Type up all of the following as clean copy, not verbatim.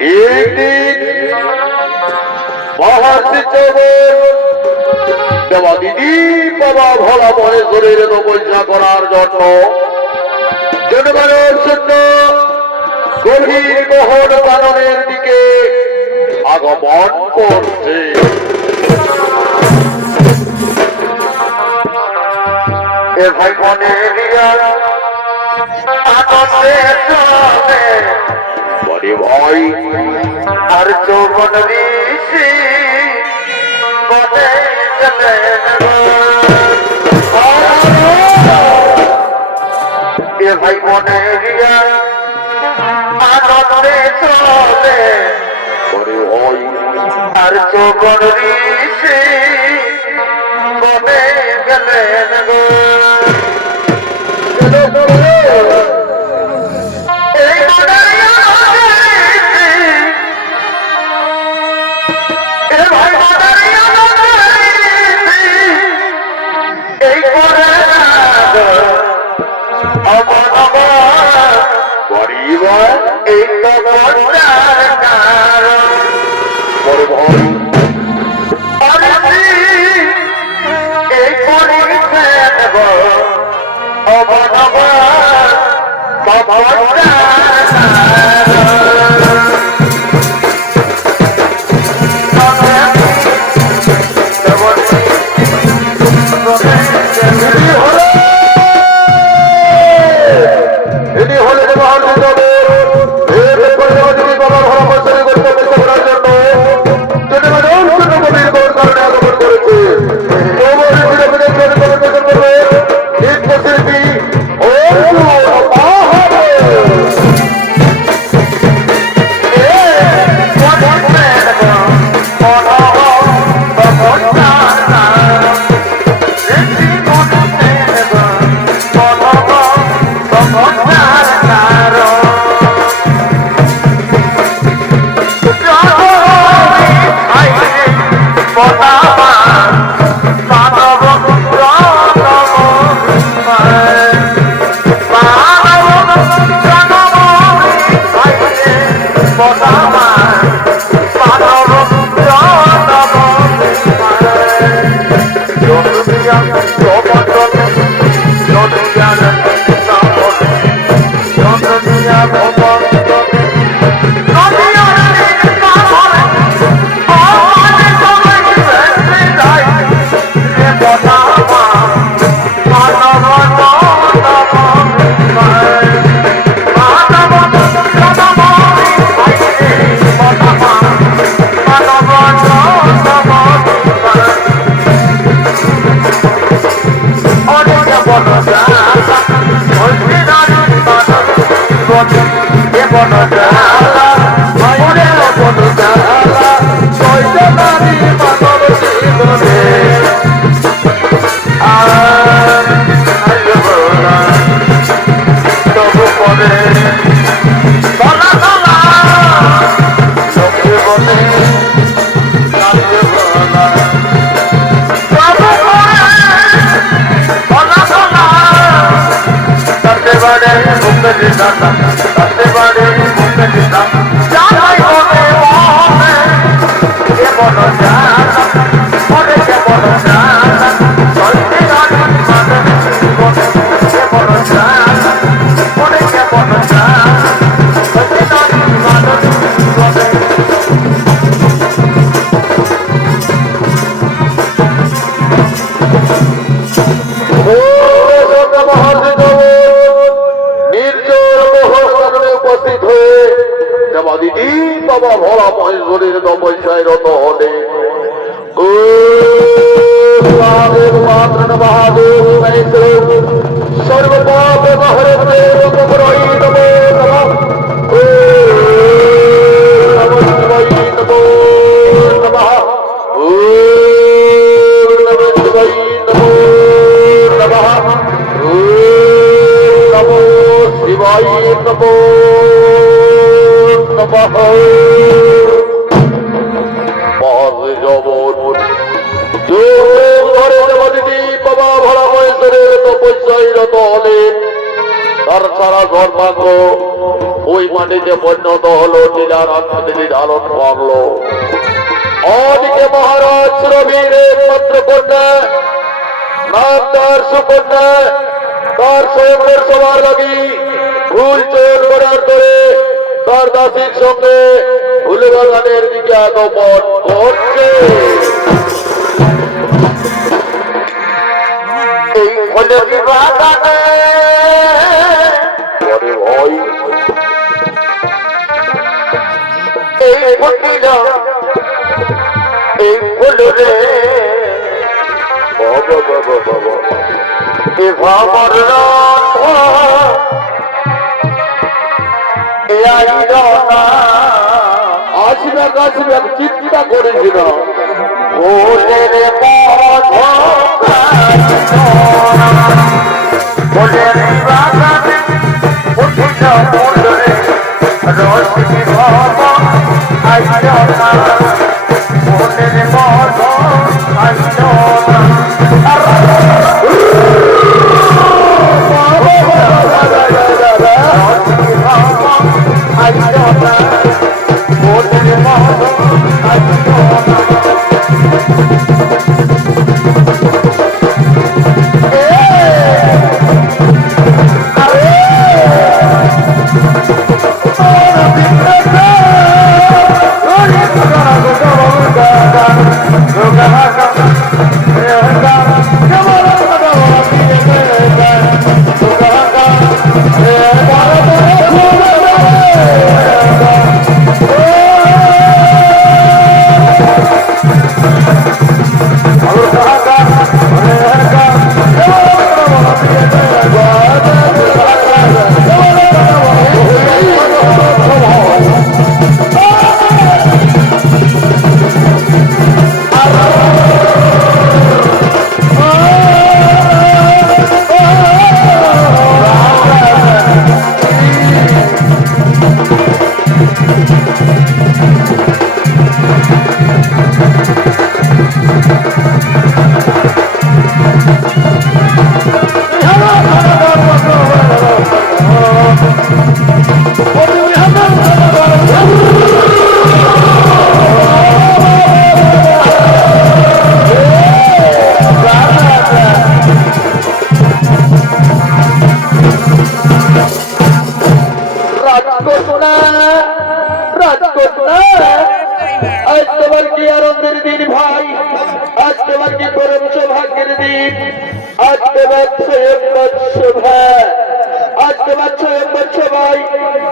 একদিন মহর্ষি দেবা দিদি বাবা ভোলা মহেশ্বরের তপস্যা করার জন্য জনগণের জন্য গভীর মোহন কাননের দিকে আগমন করছে। এ ভাই মনে আনন্দে চলে বলে ভাই আর যৌবন ঋষি বনে গেলেন। এ ভাই মনে আনন্দে চলে বলে ভাই আর যৌবন ঋষি বনে গেলেন গো। এই বাবা ভোলা মহেশ্বরের তপস্যায় রত হলে মহাদেব সর্বপাপ শিবাই নমো নমঃ। বাবা ভোলা মহেশ্বরের তপস্যায় রত হলেন। তার সারা ধর্মাঙ্গ ওই মাটিতে পরিণত হলো, টিলার আকৃতি ধারণ করলো। ওদিকে মহারাজ রবির একমাত্র কন্যা নাম তার সুকন্যা, তার স্বয়ংবর সবার লাগি ভুল চোর করার করে তার দাসীর সঙ্গে ভুলে বাগানের দিকে আগমন করছে। এই ফলে বাগানে ভয় এই ফকিল এই ফুল রে ভাবর আসবে আসবে চিন্তা করেছিল ফুলের ফুলের বাগানে উঠিল ফুল রে রশ্মি ভাব আইল না ফুলের মধ আইল না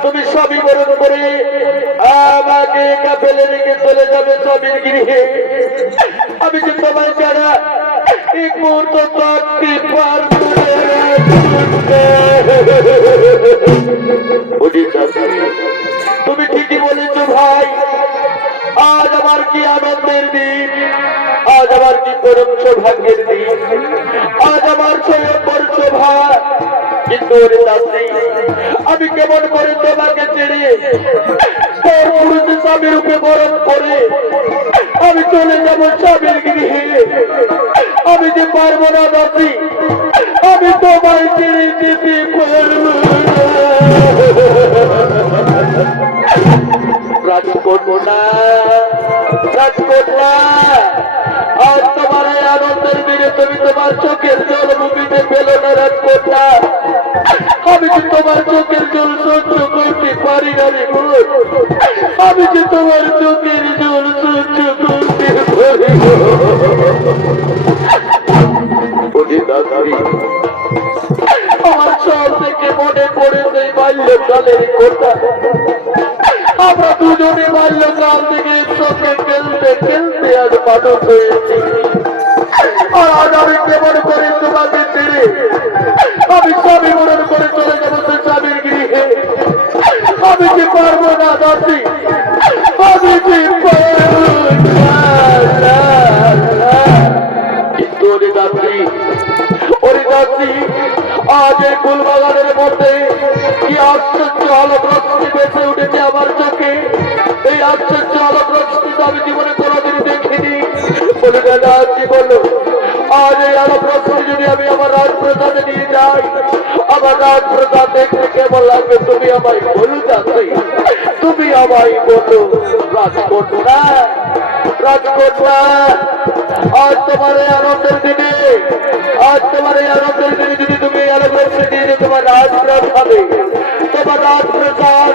তুমি সবই বরণ করে আমাকে কাফেলে রেখে চলে যাবে স্বামীর গৃহে। আমি যে তোমার যারা এক মুহূর্ত থাকতে পারবো তুমি ঠিকই বলেছো ভাই। আজ আমার কি আনন্দের দিন, আজ আমার কি পরম সৌভাগ্যের দিন, আজ আমার স্বয়ংবর শোভা। কিন্তু আমি কেমন করে তোমাকে ছেড়ে স্বামী রূপে বরণ করে আমি চলে যাবো স্বামীর গৃহে। আমি যে পারবো না দাসী, আমি তোমায় ছেড়ে যেতে পারবো রাজকন্যা, রাজকন্যা। আজ তোমার এই আনন্দের দিনে তুমি তোমার চোখের জল মুখিতে পেল না রাজকন্যা। আমি যে তোমার চোখের জল সহ্য করতে পারি না রে বোন। আমি যে তোমার চোখের জল সহ্য করতে পারি না। আমার সব থেকে মনে পড়ে সেই বাল্যকালের কথা। আমরা দুজনে বাল্যকাল থেকে একসঙ্গে খেলতে খেলতে আজ মানুষ হয়েছি। আর আজ আমি কেমন করে তোমাকে ছেড়ে আমি স্বামী মরণ করে চলে যাবো সে স্বামীর গৃহে। আমি যে পারবো না দাসী, আমি যে পারবো না। কিন্তু ওরে দাসী, ওরে দাসী, আজ এই ফুলবাগানের মধ্যে কি আশ্চর্য আলোকরশ্মি বেঁচে উঠেছে আমার চোখে। এই আশ্চর্য আলোকরশ্মি তো আমি জীবনে কোনোদিন দেখিনি। বলে দাদা বললো আজ এই আলোকরশ্মি যদি আমি আমার রাজপ্রসাদে নিয়ে যাই আমার রাজপ্রসাদ দেখতে কেমন লাগবে তুমি আমায় বলু যাচ্ছে তুমি আমায় বলো রাজকন্যা রাজকন্যা আজ তোমার এই আনন্দের দিনে আজ তোমার এই আনন্দের দিনে যদি তুমি আলোগ্রস্ত দিনে তোমার রাজপ্রসাদে তোমার রাজপ্রসাদ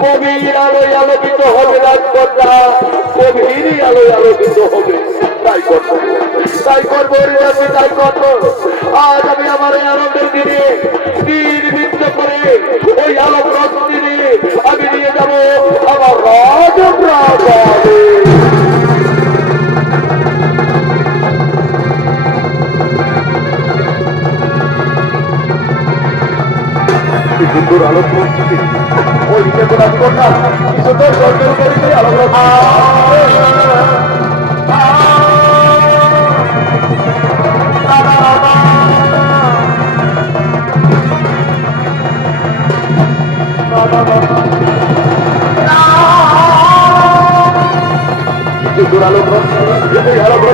গভীর আলোয় আলোকিত হবে রাজকন্যা গভীর আলোয় আলোকিত হবে তাই করবো তাই করবো তাই করবো আজ আমি আমার এই আনন্দের দিনে নির্মিত করে ওই আলোগ্রস্ত দিনে আমি নিয়ে যাবো আমার রাজপ্রাসাদে সুন্দর আলোক পরিস্থিতি ওই দিকে তো রাজকন্যা কি সুন্দর গর্জন করেছে আলোক সুন্দর আলোক আলোক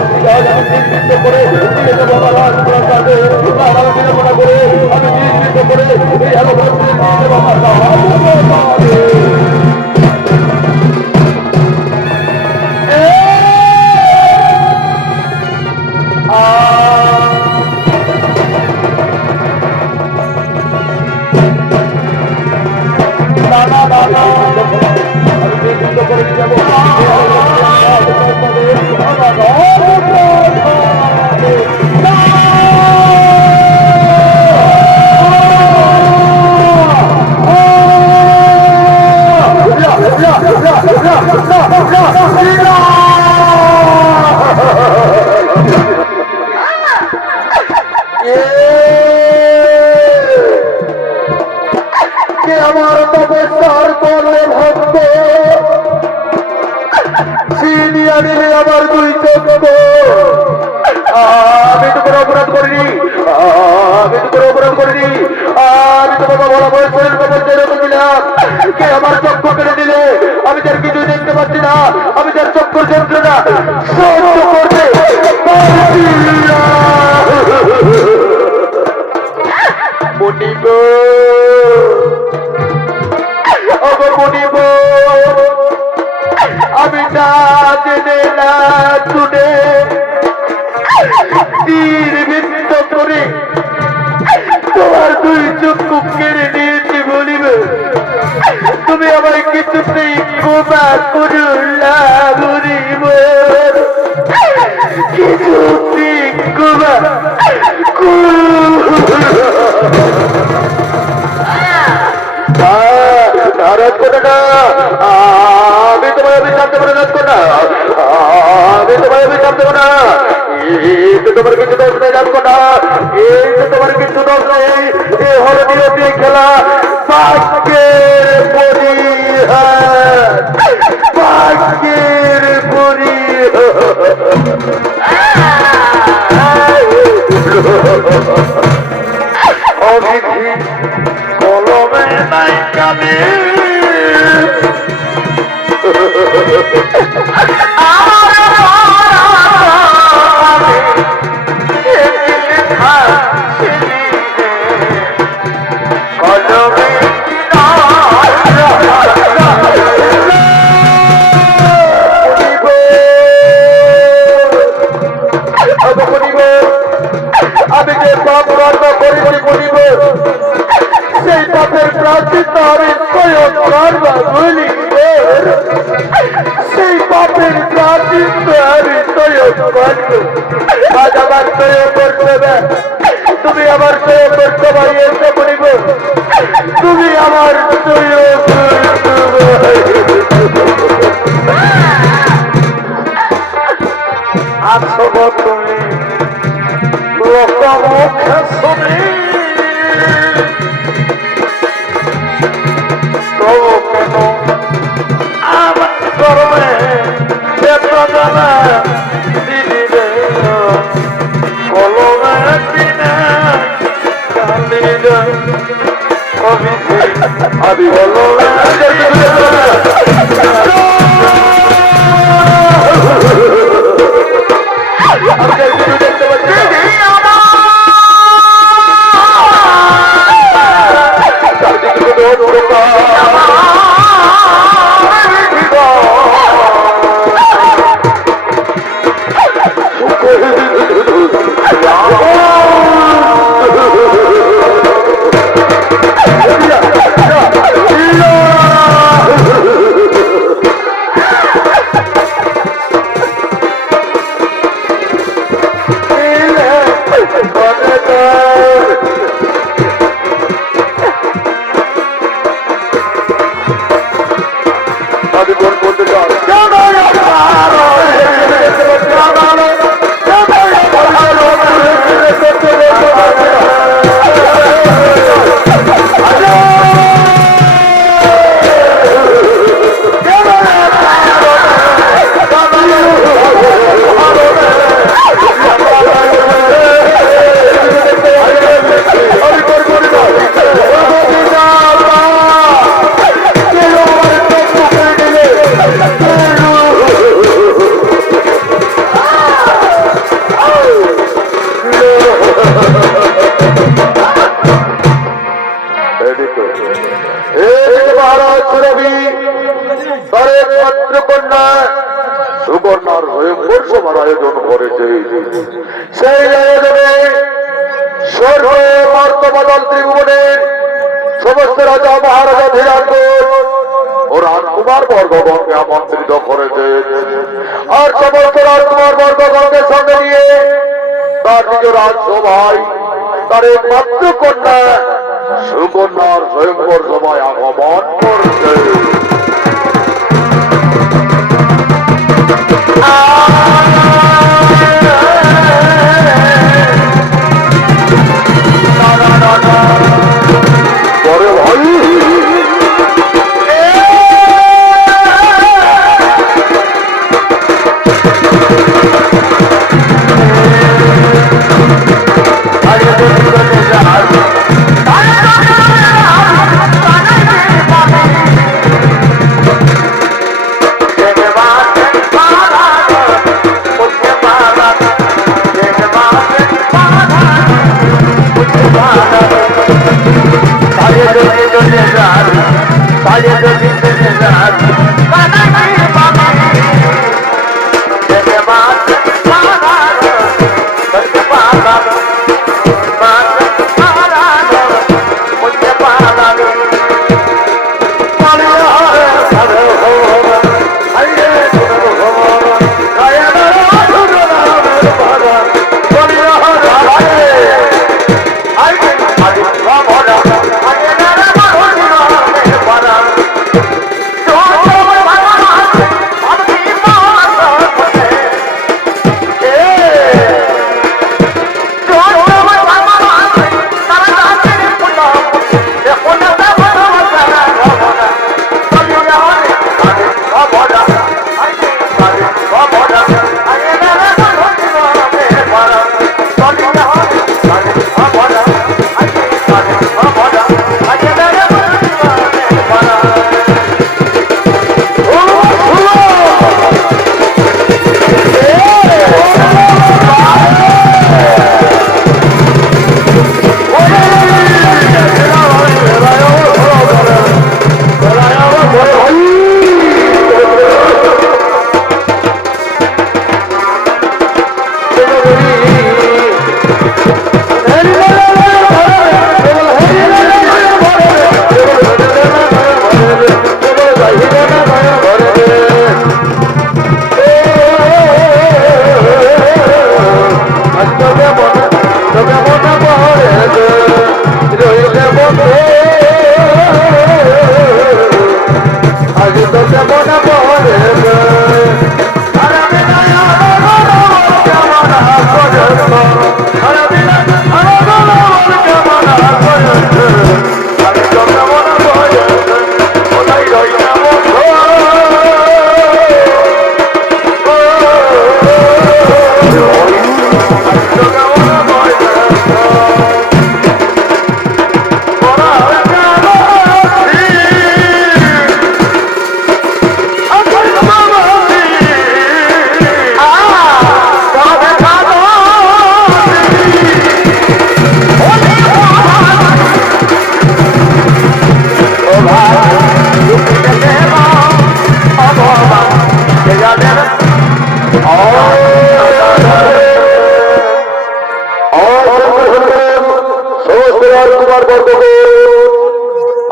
করে আমি নিশ্চিত করে এই আলোক আমার তপস্যার বলে ভক্ত ছিনিয়ে নিলে আমার দুই চক্র আমি তো কোনো অপরাধ করিনি আমি তো কোনো অপরাধ করিনি আমি তো বাবা বলা বয়সের তপস্যার ছিলাম কে আমার চক্ষু কেড়ে দিলে আমি তার কিছুই দেখতে পাচ্ছি না আমি তার চক্ষুর যন্ত্রণা সহ্য করতে পারছি না মুনিব আমি না জেনে না শুনে তীরবৃত্ত করে তোমার দুই চক্ষু কেড়ে নিয়েছি বলিব তুমি আমায় কিছুতেই ক্ষমা করুলা বলিব কিছুতেই ক্ষমা নারাজ করে না আমি তোমায় অভিশাপ দেবো না রাজকন্যা আমি তোমায় অভিশাপ দেবো না এই তো তোমার কিছু দোষ নেই রাজকন্যা এই তো তোমার কিছু দোষ নেই এ হলো নিয়তি খেলা ভাগ্যের পরিহার ভাগ্যের অবিধি কলমে নাই কালে আমি যে পাপ কর্ম করেছি বলিব সেই পাপের প্রাচিত আমি স্বয়ং করবা বলিব সেই পাপের প্রাচিত আমি স্বয়ং করব আজ আমার স্বয়ং করতে তুমি আমার স্বয়ং করতে পারি এসে বলিব তুমি আমার স্বয়ং আছো তুমি লোকমুখে শুনি তবু কেন আমার কর্মে বেদনা দিদিরে কলমে দিনে কালিরে আমি কলমে দেখতে পাচ্ছি একমাত্র কন্যা সুকন্যার স্বয়ংবর সভার আয়োজন করেছে। সেই আয়োজনে স্বর্গ মর্তবাদল ত্রিভুবনের সমস্ত রাজা মহারাজা ধীরাঙ্গন ও রাজকুমার বর্গগণকে আমন্ত্রিত করেছে। আর সমস্ত রাজকুমার বর্গগণকে সঙ্গে নিয়ে তার নিজ রাজসভায় তার একমাত্র কন্যা সুকন্যার স্বয়ংবর সভায় আগমন করছে। পরে ভাই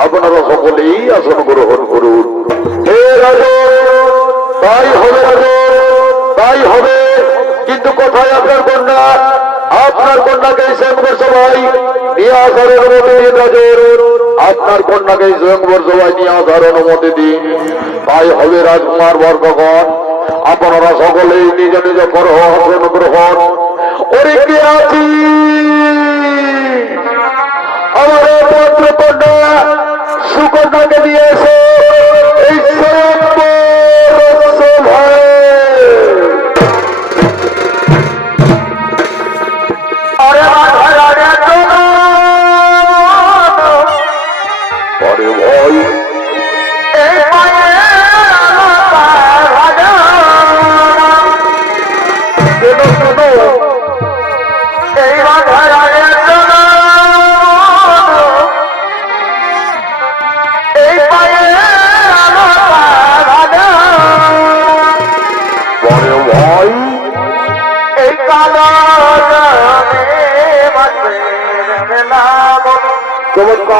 আপনারা সকলেই আসন গ্রহণ করুন। হে রাজন, তাই হবে রাজন, তাই হবে। কিন্তু কোথায় আপনার কন্যা? আপনার কন্যাকে স্বয়ংবর সভায় নিয়ে আসার অনুমতি দিন রাজন। আপনার কন্যাকে স্বয়ংবর সভায় নিয়ে আসার অনুমতি দিন। তাই হবে রাজকুমার বর্গগণ, আপনারা সকলেই নিজ নিজ করহ আসন গ্রহণ। ওরে কে আছি আমার পত্র কন্যা সুকন্যাকে নিয়ে এসে এই স্বয়ংবর সভায়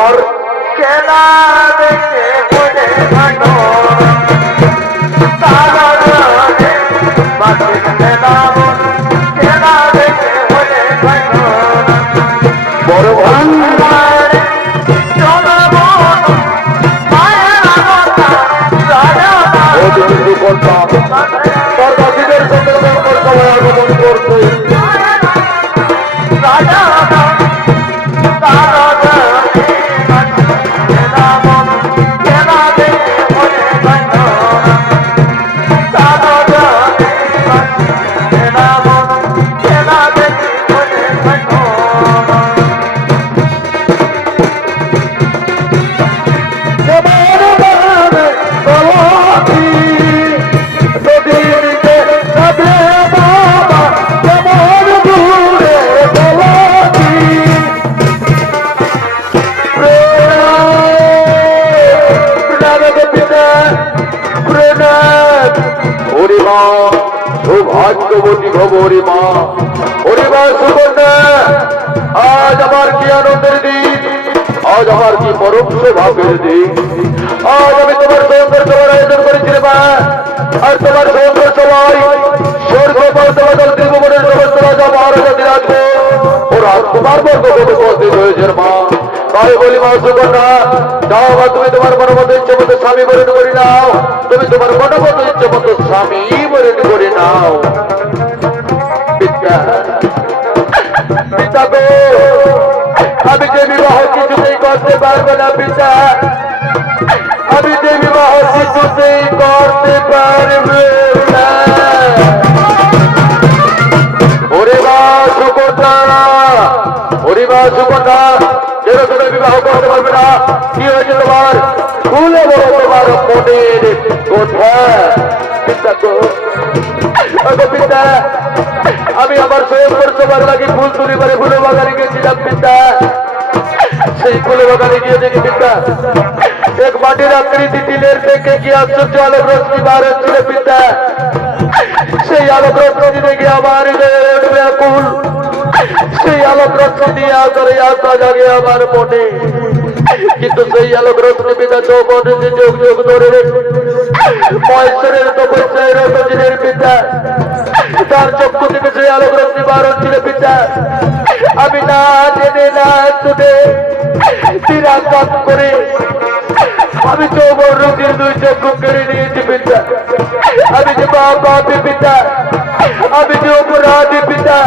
আমার খেলা দেখে বলে ভালো তারা জানে বাঁচে খেলা খেলা দেখে বলে ভালো বড় ভাই তার বাকিদের সঙ্গে সবাই আগমন করছে সৌভাগ্যবতী খবরে মা ওরে মা সুকন্যা আজ আমার কি আনন্দের দিন আজ আমার কি পরম সৌভাগ্যের দিন আজ আমি তোমার সৌন্দর সভার আয়োজন করেছি রে মা আর তোমার সৌন্দর সবাই স্বর্গ বদল ত্রিভুবনের সমস্ত রাজা মহারাজা রাখবে ও রাজকুমার বর্গ উপস্থিত হয়েছে মা তাই বলি মা সুকন্যা যাও মা তুমি তোমার মনোমত ইচ্ছে মতো স্বামী বরণ করে নাও তুমি তোমার মনোমত ইচ্ছে মতো স্বামী বরণ করে নাও পিতা পিতা গো আমি যে বিবাহ কিছুতেই করতে পারবো না পিতা আমি যে বিবাহ কিছুতেই করতে পারবো না ওরে মা সুকন্যা ওরে মা সুকন্যা যেরকম বিবাহ করতে পারবে না কি হয়েছে তোমার খুলে বলো তোমার মনের কথা পিতা গো পিতা আমি আমার স্বয়ংবর সবার লাগে ফুল তুলি করে ফুলে বাগানে গেছিলাম পিতা সেই ফুলে বাগানে গিয়ে দেখি পিতা এক মাটির আকৃতি টিলের থেকে কি আশ্চর্য আলোক রশ্মি বার হচ্ছিল পিতা সেই আলোক রশ্মি দেখে আমার ব্যাকুল সেই আলোক রশ্মি দিয়ে আসলে আশা জাগে আমার মনে কিন্তু সেই আলোক রশ্মি পিতা যৌবনে যে যোগ যোগ ধরে মহেশ্বরের তপস্যায় রতজিনের পিতা তার চক্ষু থেকে সেই আলোক রশ্মি বার হচ্ছিল পিতা আমি না জেনে না শুনে তিরাঘাত করে আমি যৌবন রুচির দুই চক্ষু কেড়ে নিয়েছি পিতা আমি যে পাপী পিতা আমি যে অপরাধী পিতা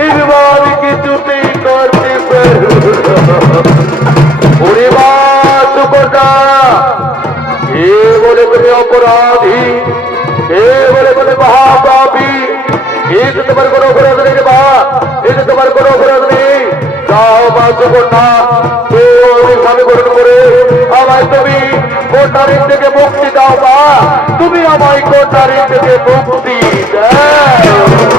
এই বিবাহ আমি কিছুতেই করতে পারব ওরে মা সুকন্যা এ বলে তুমি অপরাধী এ বলে তুমি মহাপাপী এই তো তোমার কোনো অপরাধ নেই রে মা এই তো তোমার কোনো অপরাধ নেই যাও মা সুকন্যা আমি স্বামী গ্রহণ করে আমায় তুমি কোটারির থেকে মুক্তি দাও মা তুমি আমায় কোটারির থেকে মুক্তি দাও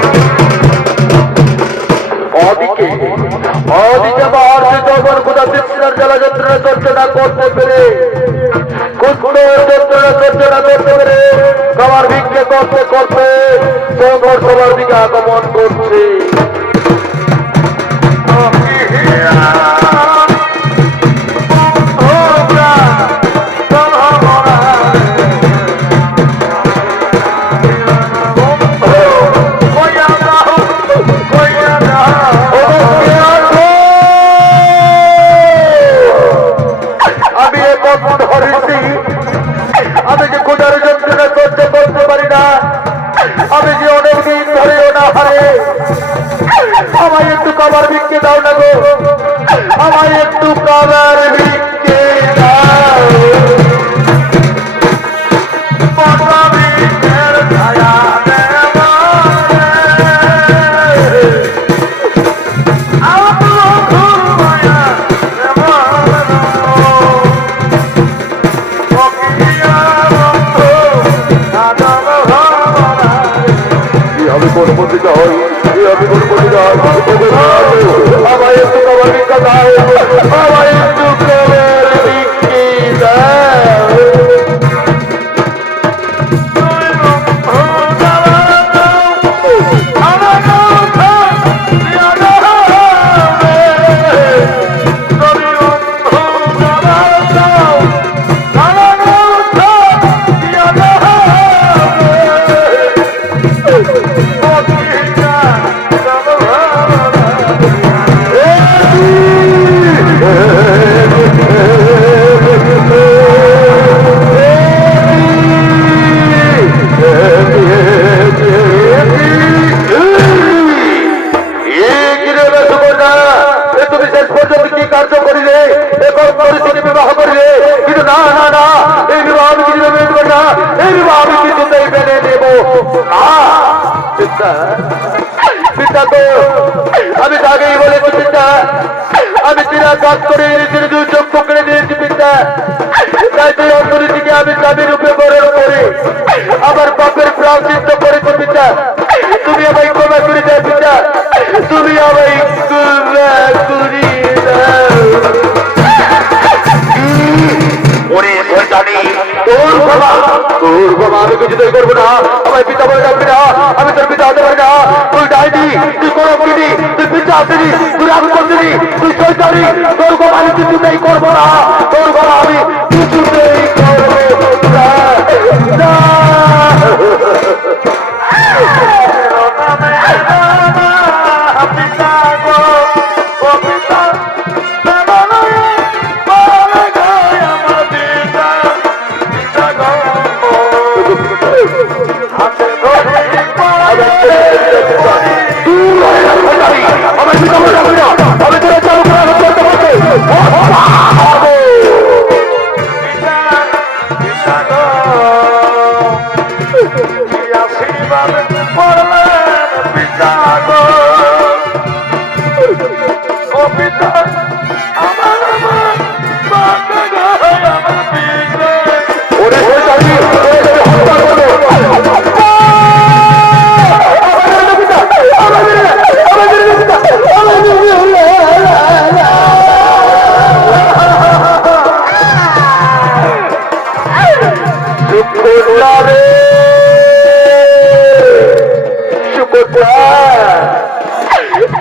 অদিকে মার যখন কোথা তৃষ্ণার জ্বালা যন্ত্রণা চর্চনা করতে পেরে যন্ত্রণা চর্চনা করতে পেরে খাবার ভিক্ষে করতে করতে সংঘর সবার দিকে আগমন করছে আমি যে ক্ষুধার যন্ত্রণা সহ্য করতে পারি না আমি যে অনেকদিন ধরে না হারে আমায় একটু খাবার ভিক্ষে দাও না গো আমায় একটু খাবার ভিক্ষে দাও আমি কোন পত্রিকা হই আমি কোন পত্রিকা আমায় একটু খাবার ভিক্ষা দাও আমায় একটু খাবার ভিক্ষে দাও পিতা পিতা তো আমি আগেই বলেছি পিতা, আমি তিরা কাজ করে নিজের দুই চোখ পকড়ে দিয়েছি পিতা। তাই তুই অন্তরীতিকে আমি চাবি রূপে বরণ করে আমার পাপের প্রায়শ্চিত্ত করেছি পিতা। তুমি আমায় ক্ষমা করে দাও পিতা, তুমি আমায় ক্ষমা করে দাও। ওরে শয়তানি, তোর বাবা আমি কিছুতেই করবো না। আমার পিতা বলে ডাকবি না, আমি তোর পিতা হতে পারি না। তুই ডাইনি, তুই কোনো কিনি, তুই পিতা আসিনি, তুই আমি করছিনি, তুই শয়তানি। তোর বাবা আমি কিছুতেই করবো না, তোর বাবা আমি কিছুতেই করবো না।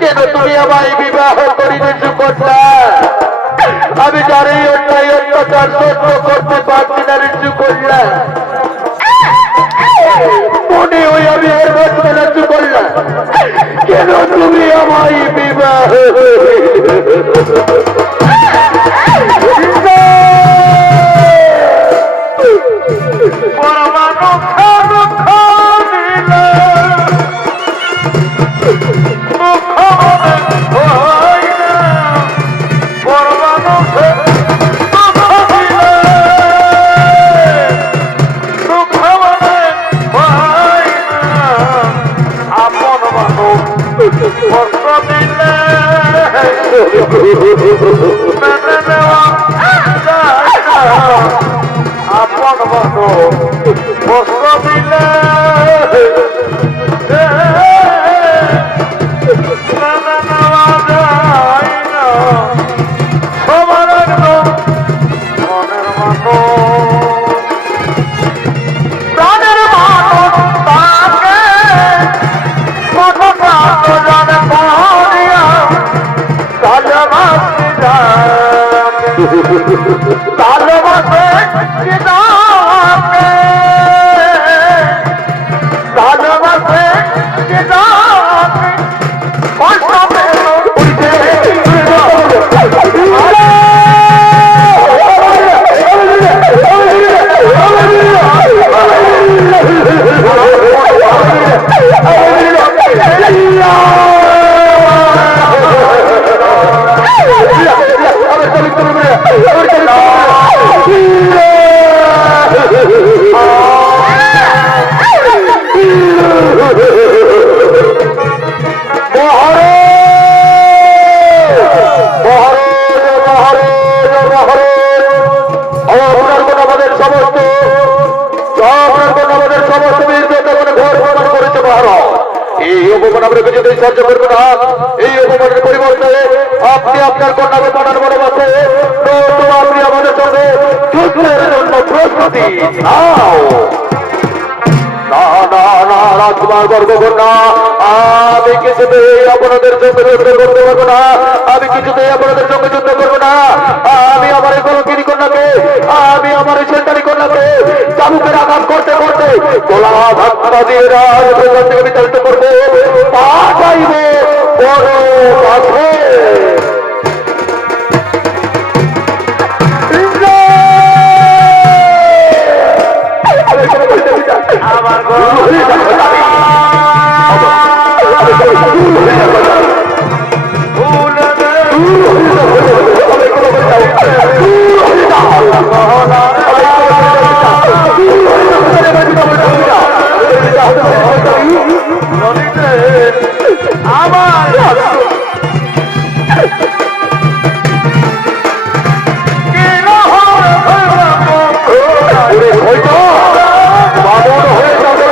কেন তুমি আমায় বিবাহ করিলে সুকন্যা? আমি জানি অন্যায় অত্যাচার সহ্য করতে পারছি না রে সুকন্যা। মনে হই আমি এর বলতে না সুকন্যা, কেন তুমি আমায় বিবাহ আপন বন্ধু বস্ত্র দিলে সবার একদম মনের মতো প্রাণের মানুষ তাকে মতো প্রাণ জানে পড়িয়া ভালোবাসি ভালোবাসে ভালোবাসে সহ্য করবো না। এই অপমানের পরিবর্তে আপনি আপনার কন্যাকে পাঠান ভালোবাসে, আপনি আমাদের সঙ্গে যুদ্ধের জন্য প্রস্তুতি নাও। না না না রাজকুমার গর্বকন্যা, আমি কিছুতেই আপনাদের সঙ্গে যুদ্ধ করতে পারবো না, আমি কিছুতেই আপনাদের সঙ্গে যুদ্ধ করবো না। আমি আমার এই কলঙ্কিনী কন্যাকে, আমি আমার এই সন্তানী কন্যাকে চাবুকের আঘাত করতে করতে গোলা ধাক্কা দিয়ে রাজপ্রাসাদ থেকে বিতাড়িত করবো, পা চাইবে বড় কাছে। আমার আমার বামন হয়ে যাবে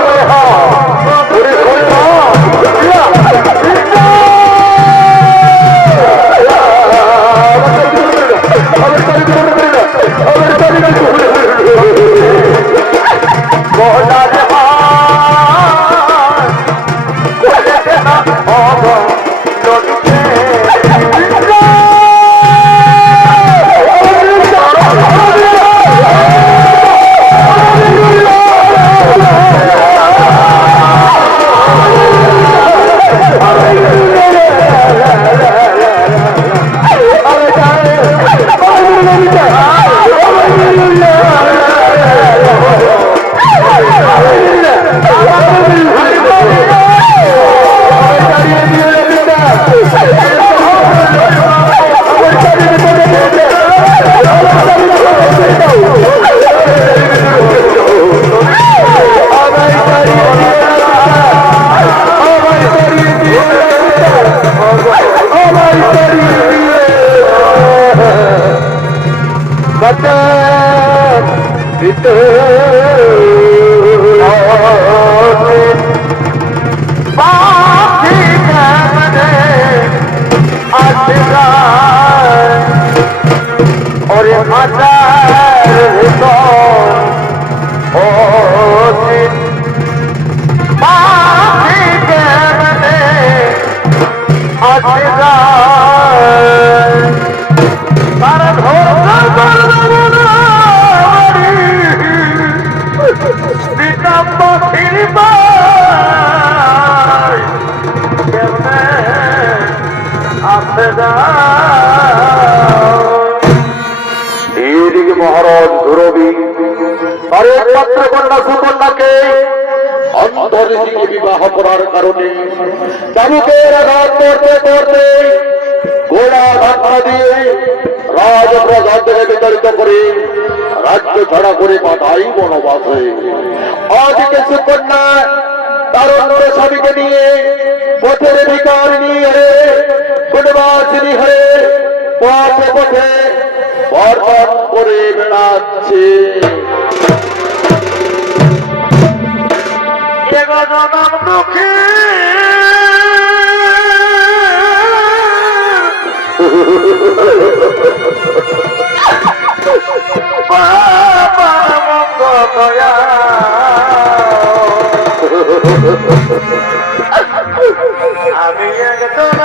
এদিকে মহারাজ ধুরবি আর একমাত্র কন্যা সুকন্যাকে অন্তর্দিকে বিবাহ করার কারণে চাবুকের আঘাত করতে করতে গোড়া ধাক্কা দিয়ে রাজপ্রাসাদ থেকে বিতাড়িত করে রাজ্য ছাড়া করে মাথায় বনবাসে আজকে সুকন্যা তার অন্য স্বামীকে নিয়ে পথের বিকার নিয়ে বনবাসিনী হয়ে পথে পথে বর্তন করে বেড়াচ্ছে জনম দুঃখী আমি একদম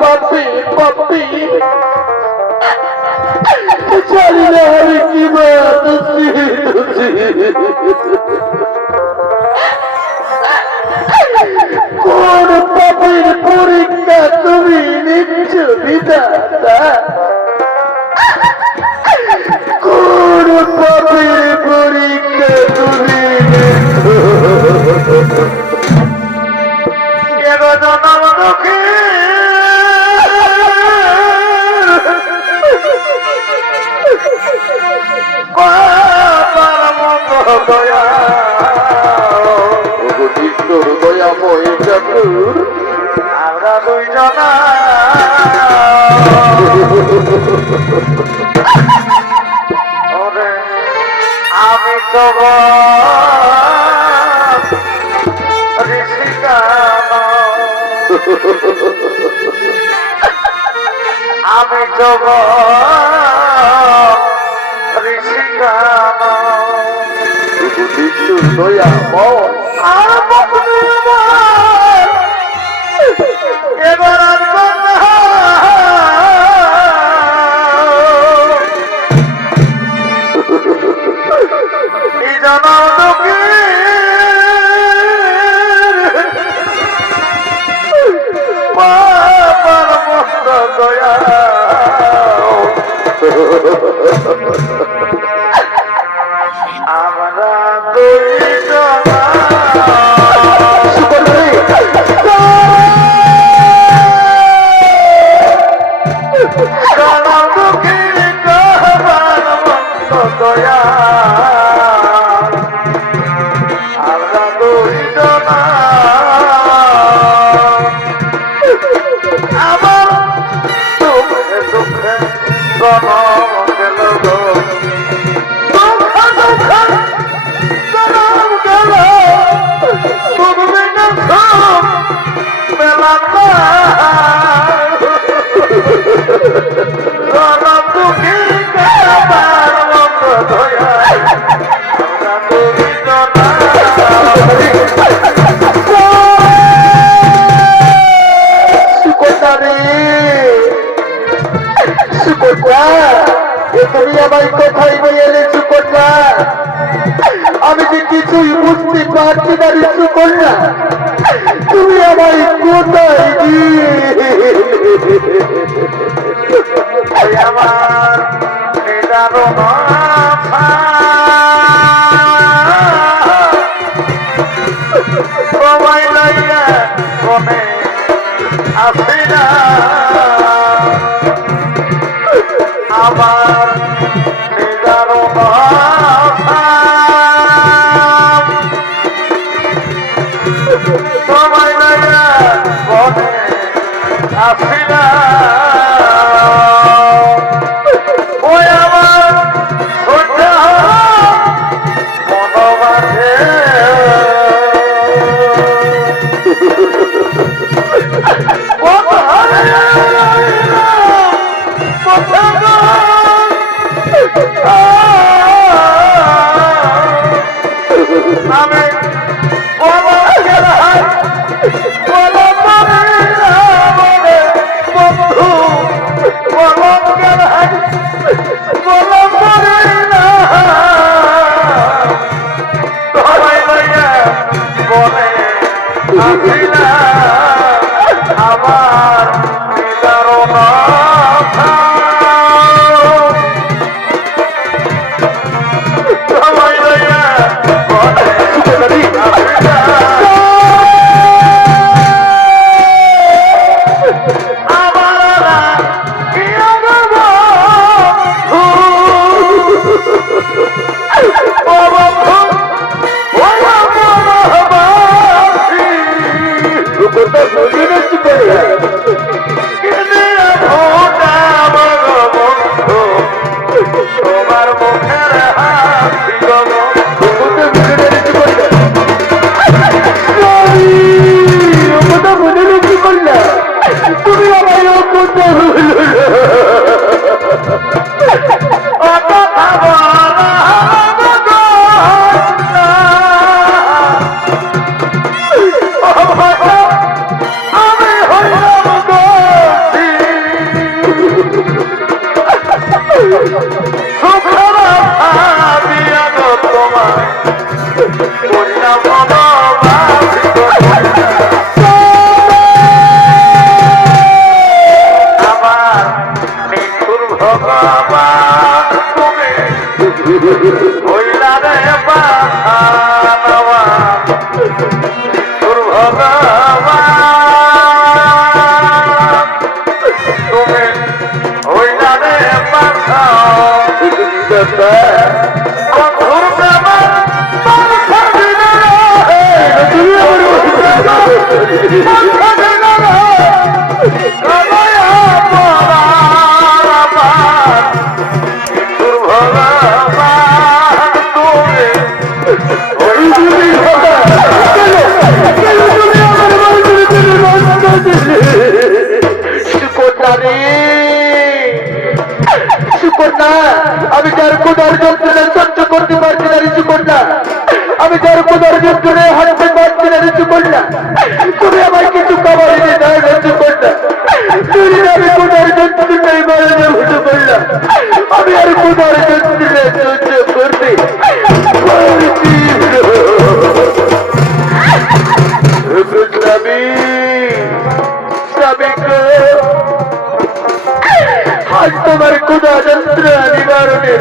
পাপি পাপি জানি না আমি কি কোন পাপির পরীক্ষা তুমি নিচ্ছ বিধাতা কোন পাপির পরীক্ষা তুমি জনম দুঃখী দয়াময় ঠাকুর আমরা দুইজনা আমি তো আমি তো দয়াময় এবার এই জনম দুঃখী পাপার মস্ত দয়া আমরা দুইজনা তোমায় লাইয়া মনে আসি না আমার নিদারো তোমায় লাইয়া মনে আসি না ওই আমার সোজা মনোবাধে আমি আমার তোমার মুখের হাসি তুমি আমার আমি হইলাম আমি যার কোদার যন্ত্রণা সহ্য করতে পারছি না ঋষি কন্যা, আমি যার কোদার যন্ত্রণায় হাঁটতে পারছি না ঋষি কন্যা, তুমি আমায় কিছু খাবার এনে দাও ঋষি কন্যা। তুই আমি কোদার যন্ত্রণায় মারা যাবো ঋষি কন্যা, আমি আর কোদার যন্ত্রণায় সহ্য করতে পারছি আজ তোমার কোদা যন্ত্রণা নিবারণের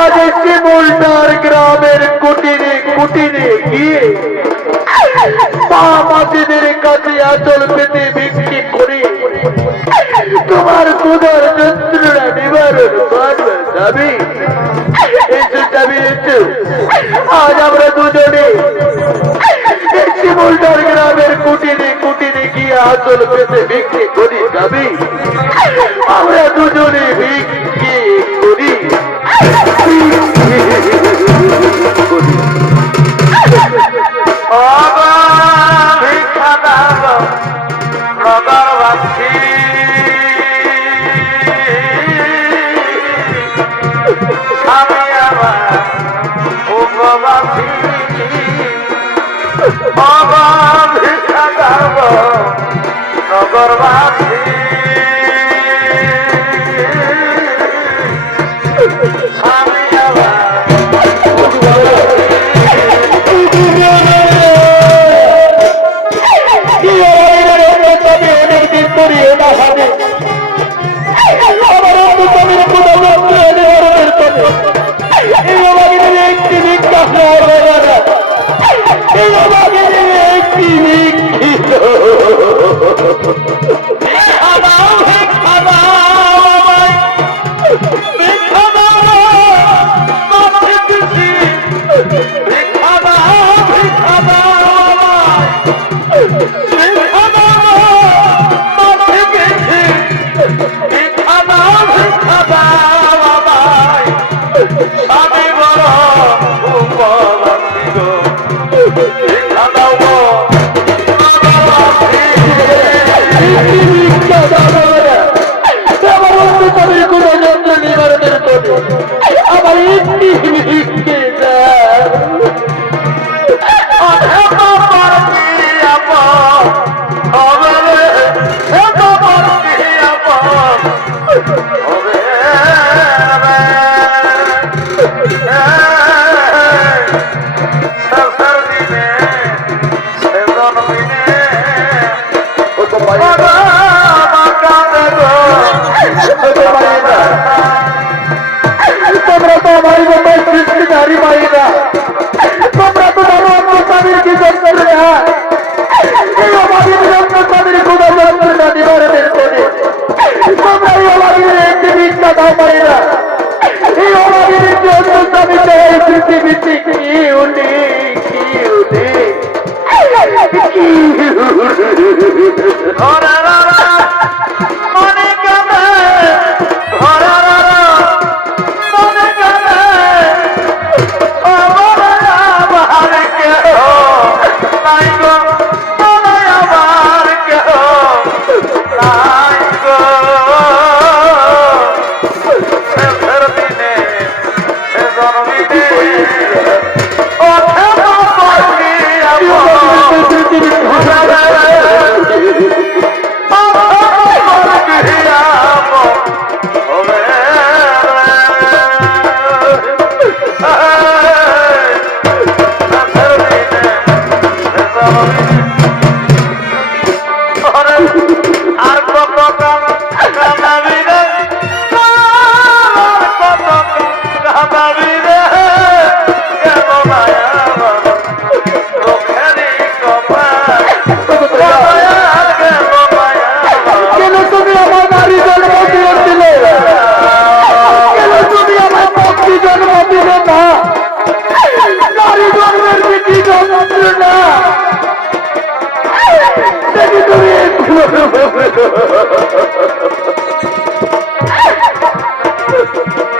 আজ শিমুলটার গ্রামের কুটিরে কুটিরে গিয়ে মামাদের কাছে আচল পেতে বিক্রি করে তোমার কোদার যন্ত্রণা নিবারণ করবার দাবি এসে যাবি এসে আজ আমরা দুজনে শিমুলটার গ্রামের কুটিরে কুটিরে গিয়ে আচল পেতে বিক্রি করি যাবি, আমরা দুজনে বিক্রি করি। নগরবাসী আমি অনেকদিন ধরে এটা হবে আমার এই আমাকে কি নিক্ষিত আমার একটি ভিক্ষে দাও। তোমরা তো আমার মতো সৃষ্টিধারী পাইনা, তোমরা তো ধরো অন্য স্বামীর কি যন্ত্র না, এই অবাধের যন্ত্র স্বামীর কোন যন্ত্র না নিবারণের করে তোমরা এই অবাধের একটি ভিক্ষা দাও পারি না। এই অবাধের একটি অন্য স্বামীতে এই পৃথিবীতে কি উনি কি উনি কি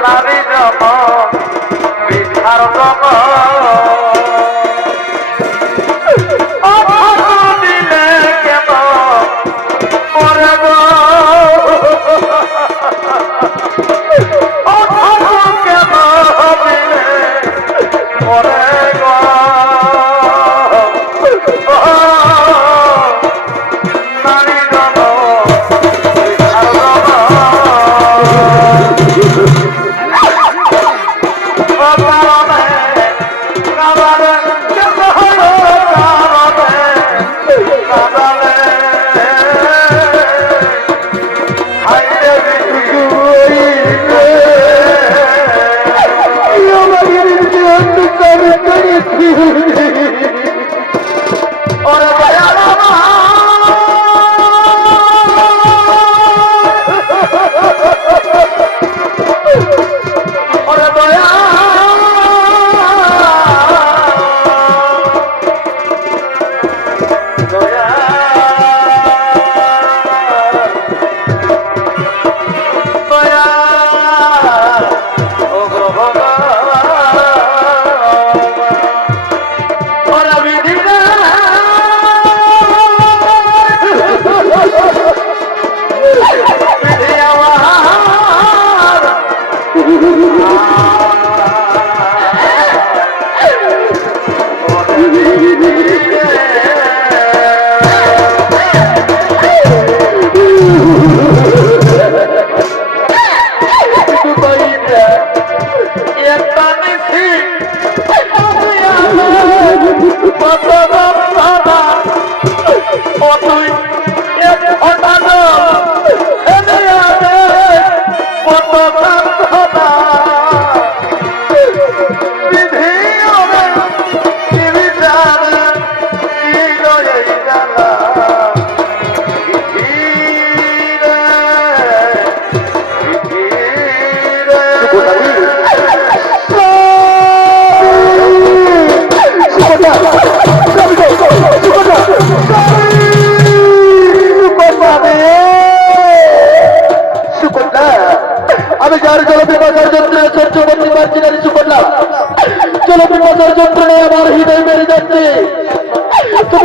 নারী জম বিধার জম দিলে কেন মরে গো কেন দিলে মরে গো নারী জম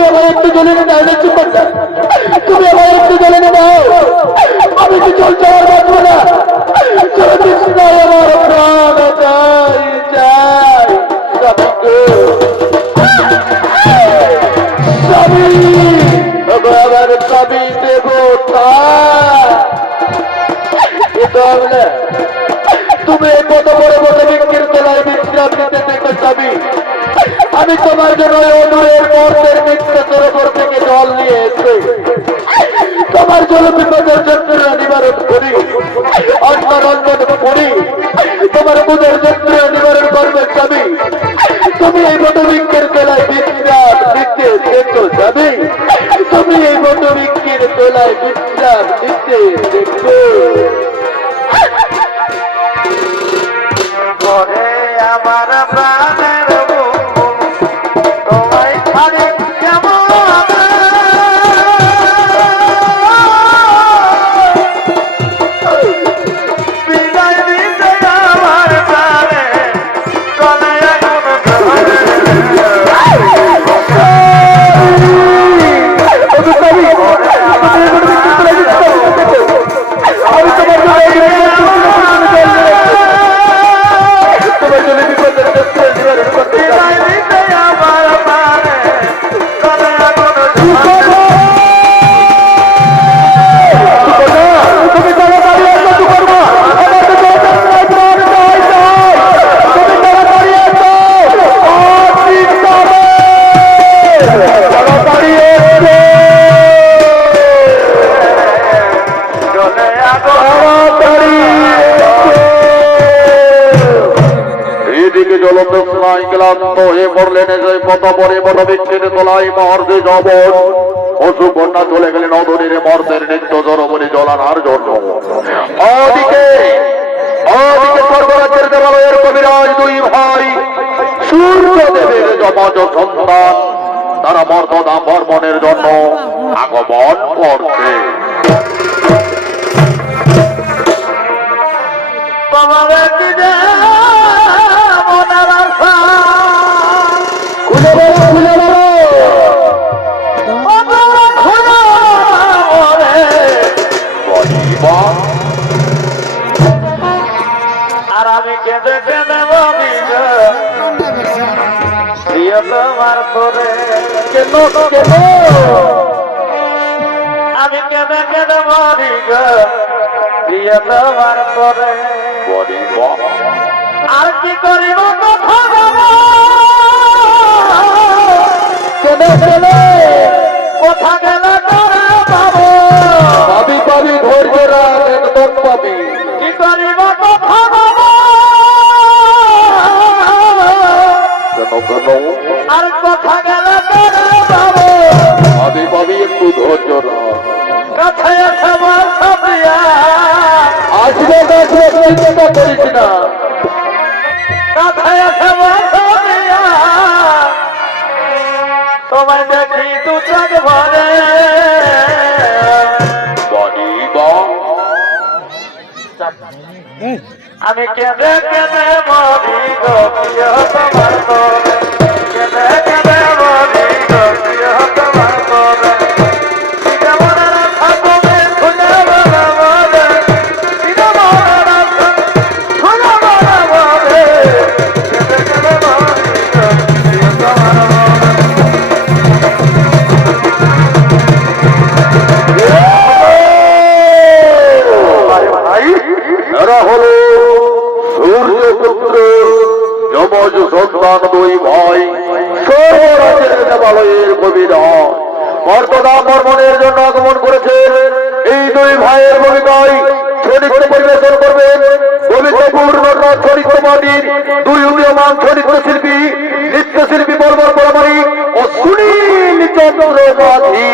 তুমি আমার একটু জলে নিয়ে দাও না, চুপ কর না। তুমি আমার একটু জলে নিয়ে দাও, আমি কি চলছে আর বাঁচবো না। চলো কৃষ্ণায় আমার প্রাণ যাই যাই স্বামী গো। স্বামী আমার স্বামী দেবতা এটা না। তুমি এই কত বড় বড় বিক্রির তলায় বিশ্রাম নিতে দেখো স্বামী। আমি তোমার জন্য অদূরের মর্তের মিত্র সরোবর থেকে জল নিয়ে এসে তোমার জল বিপদের যন্ত্রণা নিবারণ করি, অন্তরঞ্জন করি, তোমার বুধের যন্ত্রণা নিবারণ করবে স্বামী। তুমি এই বটবৃক্ষের তলায় বিশ্রাম নিতে দেখো স্বামী। তুমি এই বটবৃক্ষের তলায় বিশ্রাম নিতে দেখো। আমার প্রাণের তোমায় ছাড়ে কেমন বিদায় দিতে আমার প্রাণে চলে জলতৃষ্ণায় ক্লান্ত হয়ে পড়লেন, এসে কত বড় বড় বৃক্ষের তলায় মহর্ষে যবন অসু কন্যা চলে গেলেন অধনীর মর্তের নিত্য জরমণি জলানার জন্য। ওদিকে স্বর্গরাজ্যের দেবালয়ের কবিরাজ দুই ভাই সূর্যদেবের যমজ সন্তান, তারা মর্তদা বর্মণের জন্য আগমন করছে। আর আমি কেঁদে কেঁদে বলি গো প্রিয় তোমার করে কেন কেন আমি কেঁদে কেঁদে বলি গো প্রিয় তোমার করে আর কি করিব কথা বলো কেন কেন কোথা গেলে করে পাবো পাবি পাবি ধৈর্য রাখ, একদম পাবি। কি করিব কথা বলো কেন আর কোথা গেলে করে পাবো পাবি পাবি, একটু ধৈর্য রাখ। কাছে এসে বসো প্রিয়া আসবে আসবে, তুই চিন্তা করিস না। কাছে এসে বসো প্রিয়া তোমায় দেখি দু চোখ ভরে আমি কেঁদে কেঁদে মরি গো প্রিয় তোমার করে কেঁদে কেঁদে মরি গো প্রিয় তোমার করে জীবনের থাকবে খুলে বলে বলে জীবনের খুলে বলে বলে কেঁদে কেঁদে মরি গো প্রিয় তোমার এরা হল সূর্যপুত্র যমজ সন্তান দুই ভাই স্বর্গরাজ্যের দেবালয়ের কবিরাজ মর্তদা বর্মণের জন্য আগমন করেছেন। এই দুই ভাইয়ের ভূমিকায় চরিত্র পরিবেশন করবেন গোবিন্দপুর চরিত্রবাদীর দুই উদীয়মান চরিত্র শিল্পী নৃত্যশিল্পী বর্মণ পরামানিক ও সুনীল চন্দ্র মাঝি।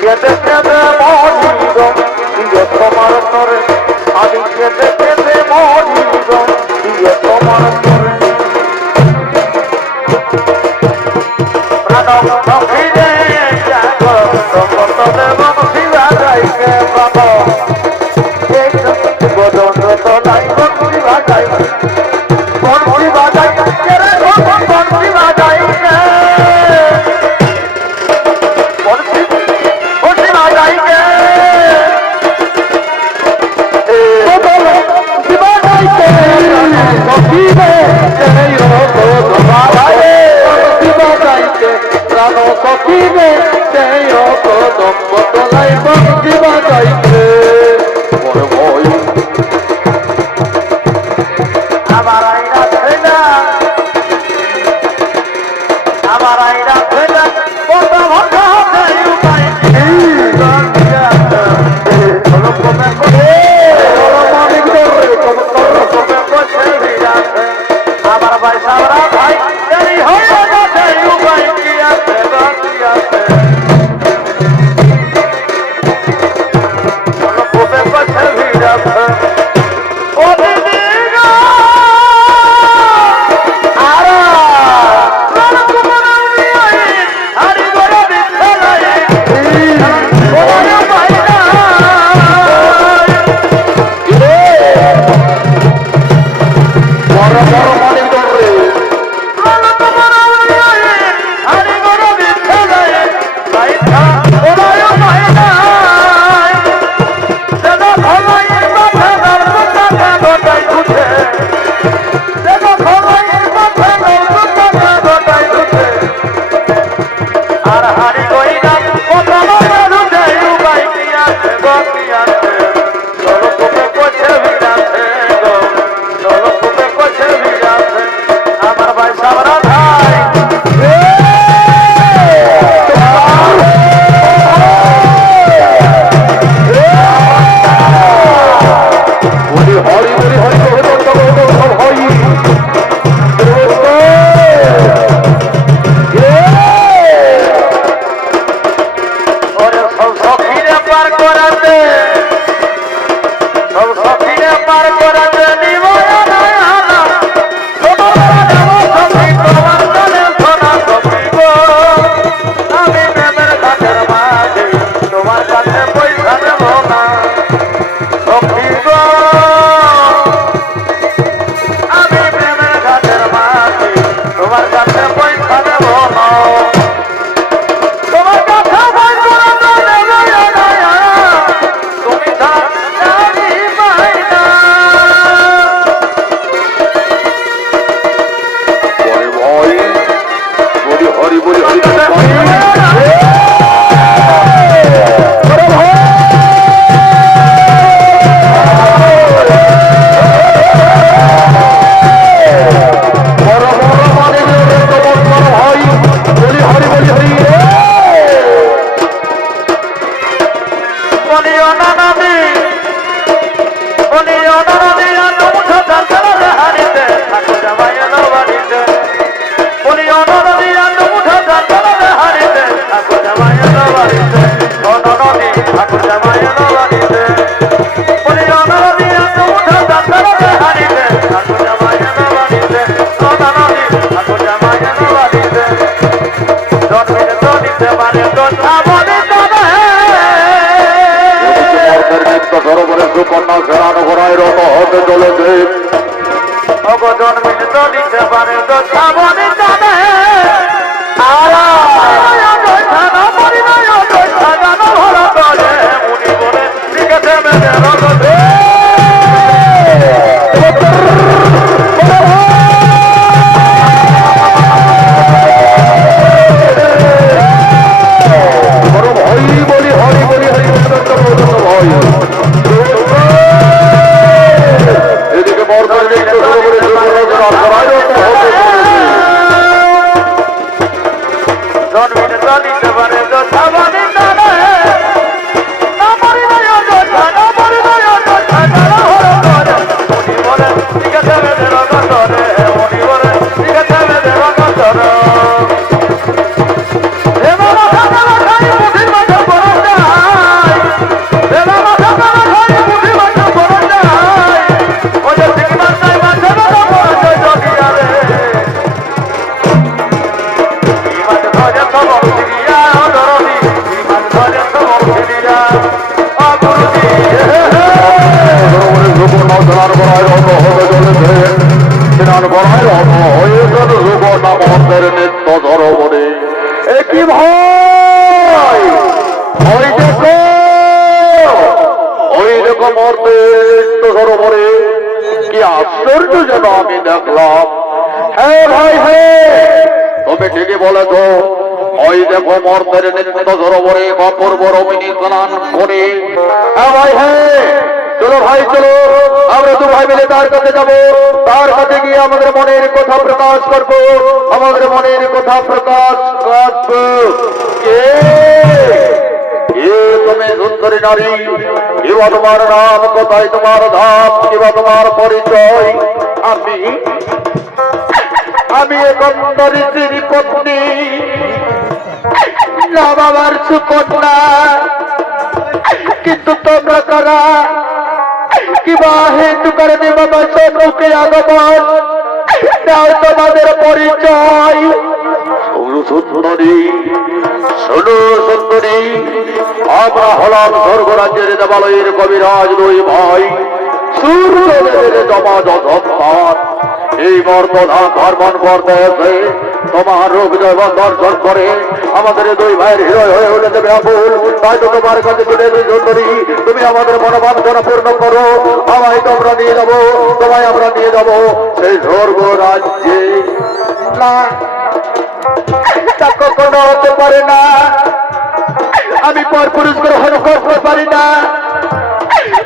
কেঁদে কেঁদে মরি গো প্রিয় তোমার করে আমি কেঁদে কেঁদে মরি গো প্রিয় তোমার করে প্রাণ ফিরে যাগো কত দেব শিবা যাইকে বাইকে বড় ভয় আমার আইনা ফেলা আমার আইনা ফেলা কত ভাষা দেই উপায় আমার ভাই সাবরা ভাই দেরি হয়ে গেছে উপায় কি আছে বাকি আছে কোপে পাশে ভিড় আছে ও দিদি গো আরা হারি গড়া বিছানায় ওরে ভাইরা বড় বড় মানিক ধরে হারি গড়া বিছানায় ভাইরা ওরে ভাইরা দাদা ভাইয়ের মাথা দরকার গোটাই উঠে দাদা ভাইয়ের মাথা দরকার গোটাই উঠে আর হারি গইনা কথা বলে দেই উপায় কি আছে বাকি আছে চলো কোপে কোছে ভিড়াছে গো চলো কোপে কোছে ভিড়াছে আমার ভাই সাবরা ভাই বলি হরি বলি হরি হরি ওরে সব সখীরে পার করাতে সব সখীরে পার করাতে নিবয় না তোমার দেব সখী তোমার কানে সোনা সখী গো আমি প্রেমের ঘাটের মাঝে তোমার কাছে পয়সা দেব না সখী গো আমি প্রেমের ঘাটের মাঝে তোমার কাছে পয়সা দেব না তোমার কাছে পয়সা দেব না তুমি জানি পাই না বড় ভয় বলি হরি বলি হরি বড় বড় মানিক ধরে হয় বলি হরি বলি হরি বলিও না নবী বলিও না নবী মুঠো দরকারে হারিতে ঠাকুর জামাই এলো বাড়িতে বলিও না নবী মুঠো দরকারে হারিতে ঠাকুর জামাই এলো বাড়িতে ও নবী ঠাকুর জামাই এলো বাড়িতে বলিও না নবী মুঠো দরকারে হারিতে ঠাকুর জামাই এলো বাড়িতে ও নবী ঠাকুর জামাই এলো বাড়িতে জন্মিলে তো নিতে পারে কথা বলে তবে নিত্য সরোবরে সুকন্যা সেরানো করায় রত হতে চলেছে অগজন মিলিত দিতে পারে তো সাবনে জানে আরা জানা পরিণয় জানো ভরা তলে মুনি বলে লিখেছে মেনে রগতে বড় ভয় বলি হরি বলি হরি ভয় এদিকে বর্ষার নিত্য সরোবরে সুকন্যা সেরানো করায় রত হতে চলেছে জন্মিলে তো দিতে পারে তো সাবনে জানে না পরিণয় জানো পরিণয় জানো ভরা তলে মুনি বলে লিখেছে মেনে রগতে মুনি বলে লিখেছে মেনে রগতে সরোবরে সুকন্যা সেরানো করায় রত হতে চলেছে স্নান করায় রত হয়েছে সুকন্যা মন্দির নিত্য সরোবরে একই ভয় ওই দেখো মর্তে সরোবরে কি আশ্চর্য যেন আমি দেখলাম। হ্যাঁ ভাই হ্যাঁ, তুমি ঠিকই বলেছ, ওই দেখো মর্তের নিত্য সরোবরে অপূর্ব রমণী স্নান করে। হ্যাঁ ভাই, হ্যাঁ চলো ভাই চলো, আমরা দু ভাই মিলে তার কাছে যাব, তার কাছে গিয়ে আমাদের মনের কথা প্রকাশ করব, আমাদের মনের কথা প্রকাশ করব। কে তুমি সুন্দরী নারী, কিবা তোমার নাম, কোথায় তোমার ধাম, কিবা তোমার পরিচয়? আমি একন্দর স্ত্রীর পত্নী, না বাবার সুকন্যা। কিন্তু তোমরা কারা, কিবা হেতু কারণে বাবা সম্মুখে আগমন, দাও তোমাদের পরিচয়। সুন্দরী, শোনো সুন্দরী, আমরা হলাম স্বর্গরাজ্যের দেবালয়ের কবিরাজ দুই ভাই, সূর্যদেবের জমাজত সন্তান। এই মর্তধাম ভ্রমণ করতে এসে তোমার রূপ দর্শন করে আমাদের দুই ভাইয়ের হৃদয় হয়ে উঠেছে ব্যাকুল। তাই তো তোমার কাছে ছুটে এসে সুন্দরী, তুমি আমাদের মনোবাঞ্ছনা পূর্ণ করো, আমায় তোমরা নিয়ে যাবো, তোমায় আমরা নিয়ে যাবো সেই স্বর্গরাজ্যে। না, তা কখনো হতে পারে না, আমি পরপুরুষ গ্রহণ করতে পারি না।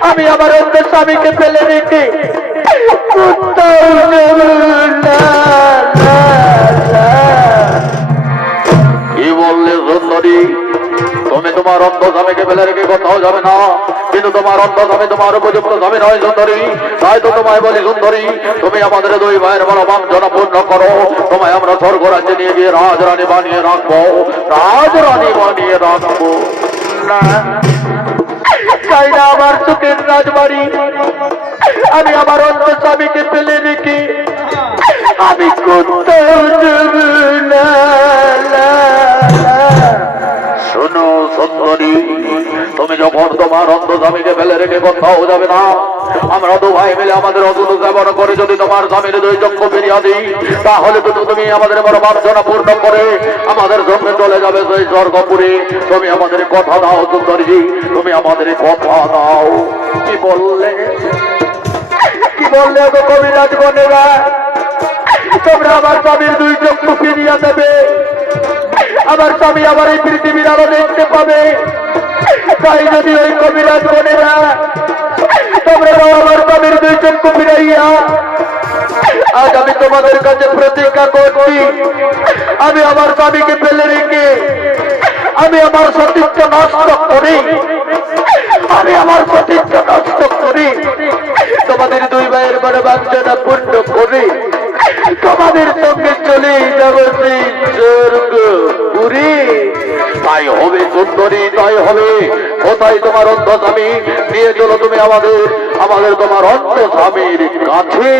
আমি আমার অন্য স্বামীকে ফেলে রেখে কোথাও যাব না। কি বললে সুন্দরী, তুমি তোমার অন্ধ স্বামীকে ফেলে রেখে কোথাও যাবে না? কিন্তু তোমার অন্ধ স্বামী তোমার উপযুক্ত স্বামী নয় সুন্দরী। তাই তো তোমায় বলি সুন্দরী, তুমি আমাদের দুই ভাইয়ের মনোবাঞ্ছনা পূর্ণ করো, তোমায় আমরা স্বর্গরাজ্যে নিয়ে গিয়ে রাজরানী বানিয়ে রাখবো, রাজরানী বানিয়ে রাখবো। না, চাই না আমার সুখের রাজবাড়ি, আমি আমার অন্য স্বামীকে ফেলে রেখে আমি কোথাও যাব না। শোনো সুন্দরী, তুমি যখন তোমার অন্ধ স্বামীকে ফেলে রেখে কোথাও যাবে না, আমরা দু ভাই মিলে আমাদের অতুল সেবন করে যদি তোমার স্বামীর দুই চক্ষু ফিরিয়ে দিই, তাহলে তুমি আমাদের মনোবাঞ্ছনা পূর্ণ করে আমাদের সঙ্গে চলে যাবে সেই স্বর্গপুরে। তুমি আমাদের কথা দাও সুন্দরী, তুমি আমাদের কথা দাও। কি বললে, কি বললে গো কবিরাজ গণেরা, তোমরা আমার স্বামীর দুই চক্ষু ফিরিয়ে দেবে, আমার স্বামী আমার এই পৃথিবীর আলো দেখতে পাবে। তাই যদি ওই কবিরাজ গণেরা তোমরা আমার স্বামীর দুই চক্ষু ফিরাইয়া, আজ আমি তোমাদের কাছে প্রতিজ্ঞা করছি, আমি আমার স্বামীকে ফেলে রেখে আমি আমার সতীত্ব নষ্ট করি, আমি আমার সতীত্ব নষ্ট করি, তোমাদের দুই ভাইয়ের মনোবাঞ্ছনা পূর্ণ করি, তোমাদের সঙ্গে চলে যাব সেই স্বর্গপুরে। তাই হবে সুন্দরী, তাই হবে। কোথায় তোমার অন্ধ স্বামী, নিয়ে চলো তুমি আমাদের তোমার অন্ধ স্বামীর কাছে।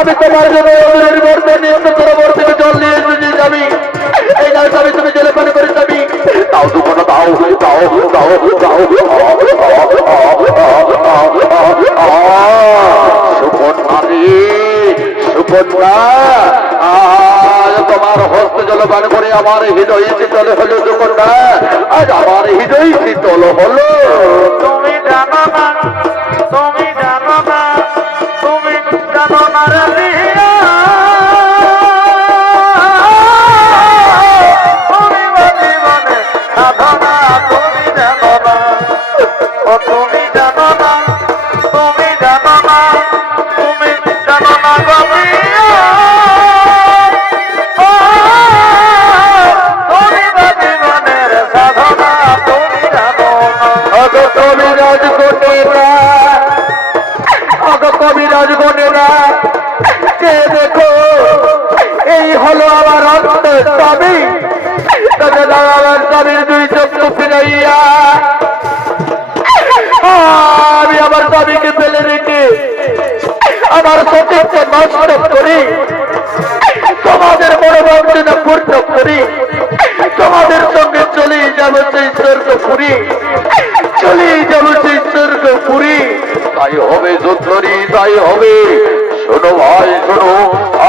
আমি তোমার জন্য থেকে জল নিয়ে এসেছি স্বামী, এই নাও স্বামী, তুমি জেলে পানি করে স্বামী, দাও দুপুরটা দাও দাও দাও দাও। সুকন্যা রে সুকন্যা, আজ তোমার হস্ত জলপান করে আমার হৃদয় শীতল হলো সুকন্যা, আজ আমার হৃদয় শীতল হলো। তুমি জানো না, তুমি জানো না, তুমি জানো না রে বিয়া, তুমি জীবনে সাধনা, তুমি জানো না, ও তুমি জানো না, তুমি জানো না, তুমি জানো না গো বিয়া, তুমি জীবনের সাধনা, তুমি জানো না। কবিরাজ গণেরা, কবিরাজ গণেরা, স্বামী তাকে আমার স্বামীর দুই চক্ষু ফিরাইয়া আমি আমার স্বামীকে ফেলে রেখে আমার সতীর্থ নষ্ট করি, তোমাদের বড় বঞ্চনা পূর্ণ করি, তোমাদের সঙ্গে চলে যাবো সেই স্বর্গপুরী, চলে যাবো সেই স্বর্গপুরী। তাই হবে যুদ্ধরি, তাই হবে। শোনো ভাই শোনো,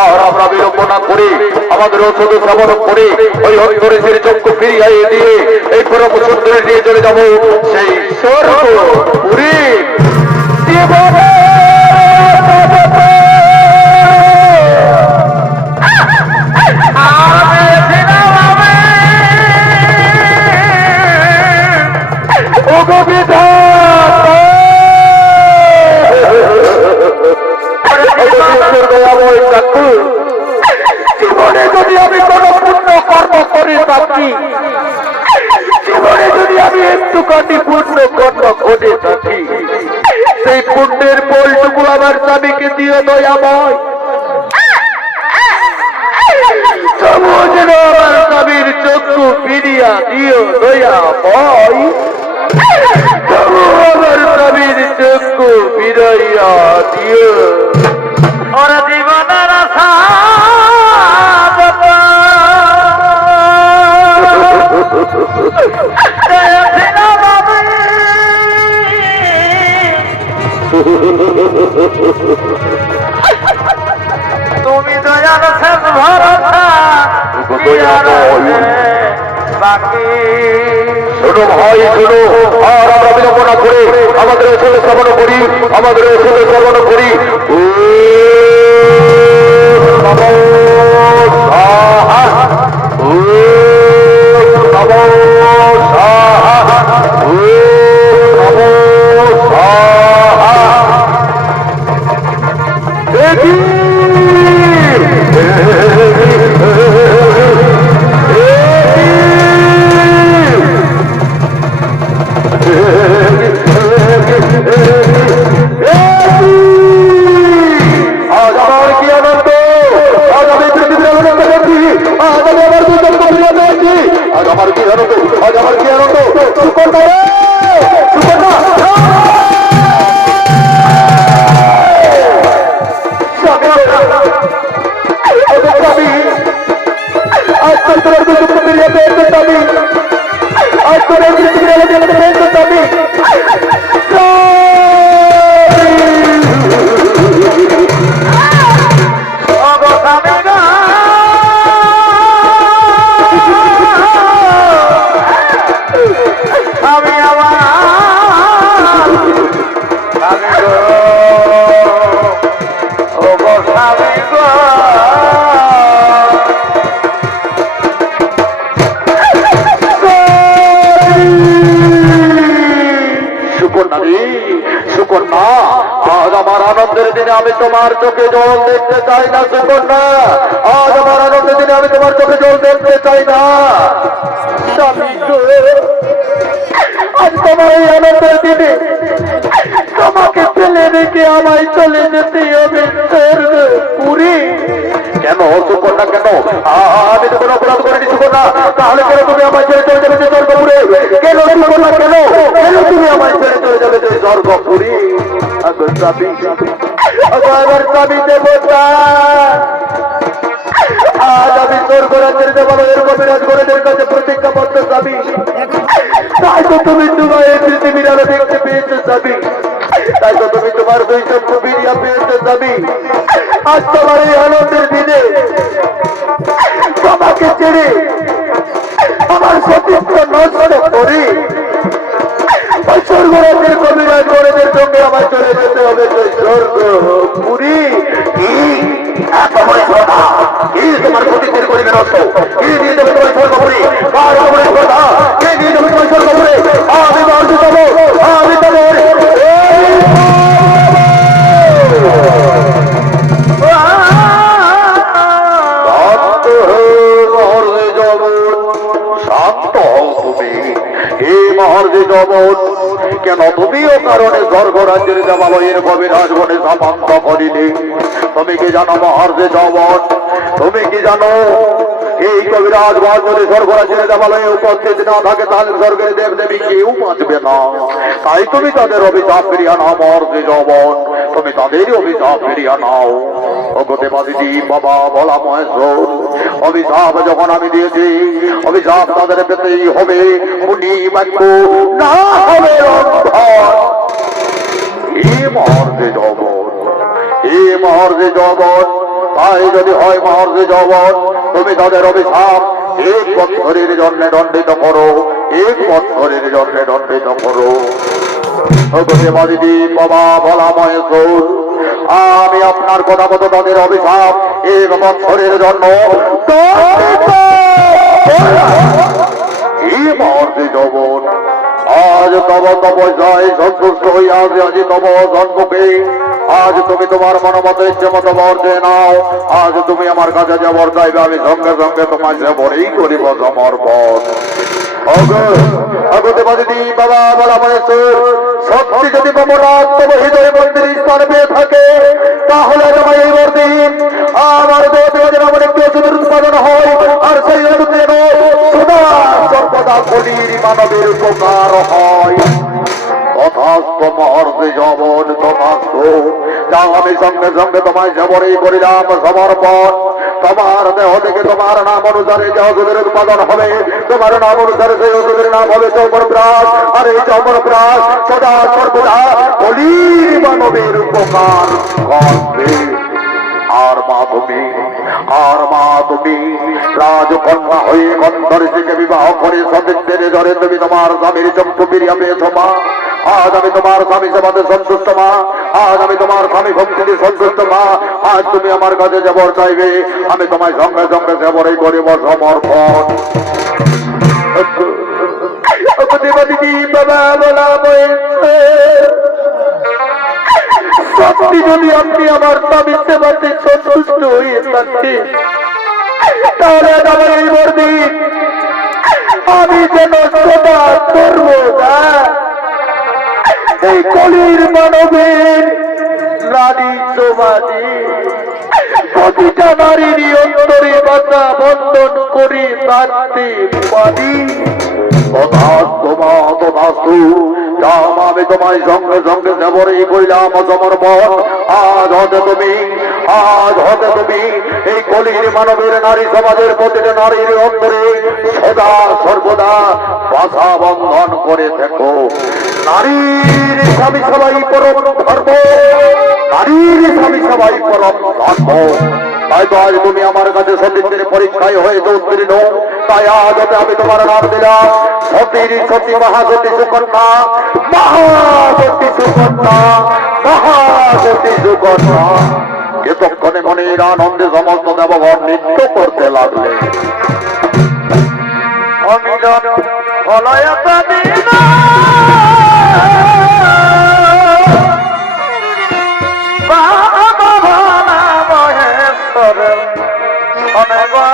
আর আমরা বিড়ম্বনা করি আমাদের ওষুধ শ্রবণ করে ওই হরিহরের চক্ষু ফিরিয়ে দিয়ে এই পরম সুন্দরী নিয়ে চলে যাবো সেই স্বর্গপুরী। জীবনে যদি আমি কোন পুণ্য কর্ম করে থাকি, জীবনে যদি আমি একটুখানি পুণ্য কর্ম করে থাকি, সেই পুণ্যের ফলটুকু আমার স্বামীকে দিও দয়াময়। তবুও যেন আমার স্বামীর চক্ষু ফিরিয়া দিও দয়াময়, তবুও আমার স্বামীর চক্ষু ফিরাইয়া দিও। ওরা জীবনের আশা তুমি দয়াল শেষ ভরসা বাকি। শোনো ভাই শোনো, আর আমরা বিড়ম্বনা করে আমাদের ওষুধ শ্রবণ করি, আমাদের ওষুধ শ্রবণ করি। সুকন্যা, আজ আমার আনন্দের দিনে আমি তোমার চোখে জল দেখতে চাই না সুকন্যা, আজ আমার আনন্দের দিনে আমি তোমার চোখে জল দেখতে চাই না। আজ তোমার এই আনন্দের দিনে তোমাকে ফেলে রেখে আমায় চলে যেতে হবে স্বর্গপুরী। কেন সুকন্যা কেন? আমি তো কোনো অপরাধ করিনি সুকন্যা, তাহলে কেন তুমি আমায় ছেড়ে চলে যাবে স্বর্গপুরে? কেন সুকন্যা কেন? কেন তুমি আমায় ছেড়ে চলে যাবে স্বর্গপুরী? এবার স্বামী দেবতা, আজ আমি স্বর্গরাজ্যের দেবালয়ের কবিরাজ গণের কাছে প্রতিজ্ঞাবদ্ধ স্বামী। তাই তো তুমি তোমার এই পৃথিবীর আলো দেখতে পেয়েছো স্বামী, তাই তো তুমি তোমার দুই চক্ষু ফিরিয়া পেয়েছো স্বামী। আজ তোমার এই আনন্দের দিনে তোমাকে ছেড়ে আমার সতীত্ব নষ্ট করি ওই স্বর্গরাজ্যের কবিরাজ গণের সঙ্গে আমার চলে যেতে হবে সেই স্বর্গপুরী। তোমার প্রতিজ্ঞের করিবে নষ্ট, কি দিয়ে দেবে তোমার স্বর্গপুরী? কার খবরের কথা? কে দিয়ে দেবে তোমার স্বর্গপুরে? আমি বাড়তে যাবো, আমি যাবো। শান্ত হও তুমি, হে মহর্ষি জগৎ, কেন তুমিও কারণে স্বর্গরাজ্যের দেবালয়ের কবিরাজ গণে সাপান্ত করিলে? তুমি কি জানো মহর্ষি জগৎ, তুমি কি জানো এই কবিরাজ বাদ যদি স্বর্গরাজ্যের দেবালয়ে উপস্থিত না থাকে তাহলে স্বর্গের দেব দেবী কেউ বাঁচবে না। তাই তুমি তাদের অভিশাপ ফিরিয়ে নাও মর্তে যৌবন, তুমি তাদের অভিশাপ ফিরিয়ে নাও। অগতেবাদী বাবা বলা মহেশ্বর, অভিশাপ যখন আমি দিয়েছি অভিশাপ তাদের পেতেই হবে। মুনি বাক্য না হবে অন্ধর। এ মহর্ষে যৌবন, এ মহর্ষে যৌবন, তাই যদি হয় মহর্ষে যৌবন তুমি তাদের অভিশাপ 1 বৎসরের জন্য দণ্ডিত করো, 1 বৎসরের জন্য দণ্ডিত করো। ভগবতী বাবা বলা মহেশ্বর, আমি আপনার কথা মতো তাদের অভিশাপ 1 বৎসরের জন্য দণ্ডিত এই মহর্ষে যৌবন। আজ তব তপস্যায় সন্তুষ্ট হইয়াছে, আজ তব জন্মকে আজ তুমি তোমার মনোমত ইচ্ছে মতো বর দিয়ে নাও। আজ তুমি আমার কাছে যে বর চাইবে আমি সঙ্গে সঙ্গে তোমার সে বরেই করিব সমর্পণ। অগতিবাদী বাবা বলা মহেশ্বর, সত্যি যদি মমরাজ তব হৃদয় মন্দির স্থান পেয়ে থাকে তাহলে তোমার এই বর দিন আমার দেবদেবদের আমার একটু ওষুধের উৎপাদন হয়, আর সেই ওষুধ যেন সদা সর্বদা কলির মানবের উপকার হয়। তথাস্থ মহর্ষে যৌবন, তথাস্থ। যা আমি সঙ্গে সঙ্গে তোমায় যেমনই করিলাম সমর্পণ। তোমার দেহ থেকে তোমার নাম অনুসারে যে ওষুধের উৎপাদন হবে, তোমার নাম অনুসারে সেই ওষুধের নাম হবে চৌমরপ্রাস। আর এই চৌমরপ্রাস সদা সর্বদা কলির মানবের উপকার করবে। আর মা তুমি, আর মা তুমি রাজকন্যা হয়ে গন্ধর্ষীকে বিবাহ করে সতীত্বের জরে তুমি তোমার স্বামীর চক্ষু ফিরিয়া পেয়েছ মা। আজ আমি তোমার স্বামী সেবাতে সন্তুষ্ট মা, আজ আমি তোমার স্বামী ভক্তিতে সন্তুষ্ট মা। আজ তুমি আমার কাছে যে বর চাইবে আমি তোমায় সঙ্গে সঙ্গে সে বরেই করিব সমর্পণ। বাবা বলা সত্যি যদি আপনি আমার স্বামী সেবাতে সন্তুষ্ট হয়ে থাকতে তাহলে আমার এই বর্দিন আমি যেন সদা সর্বদা এই কলির মানবের নারী সমাজে প্রতিটা নারীর অন্তরে বাধা বন্ধন করে থাকতে পারি। তথাস্তু মা তথাস্তু। আমি তোমায় সঙ্গে সঙ্গে সেবরেই কইলাম সমর্পণ। আজ হতে তুমি, আজ হতে তুমি এই কলির মানবের নারী সমাজের প্রতিটা নারীর অন্তরে সদা সর্বদা বাধা বন্ধন করে থেকো। নারীর স্বামী সবাই পরম ধর্ম, নারীর স্বামী সবাই পরম ধর্ম। তাই তো আজ তুমি আমার কাছে সতীত্বের পরীক্ষায় হয়েছে উত্তীর্ণ। তাই আজ হতে আমি তোমার নাম দিলাম সতীর সতী মহাসতী সুকন্যা, মহাসতী সুকন্যা, মহাসতী সুকন্যা। এতক্ষণে মনের আনন্দে সমস্ত দেবগণ নৃত্য করতে লাগলে। অমিলন ফলয়তদিন বাবা ভোলা মহেশ্বর শোনে গো,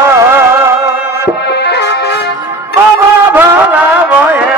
বাবা ভোলা মহেশ্বর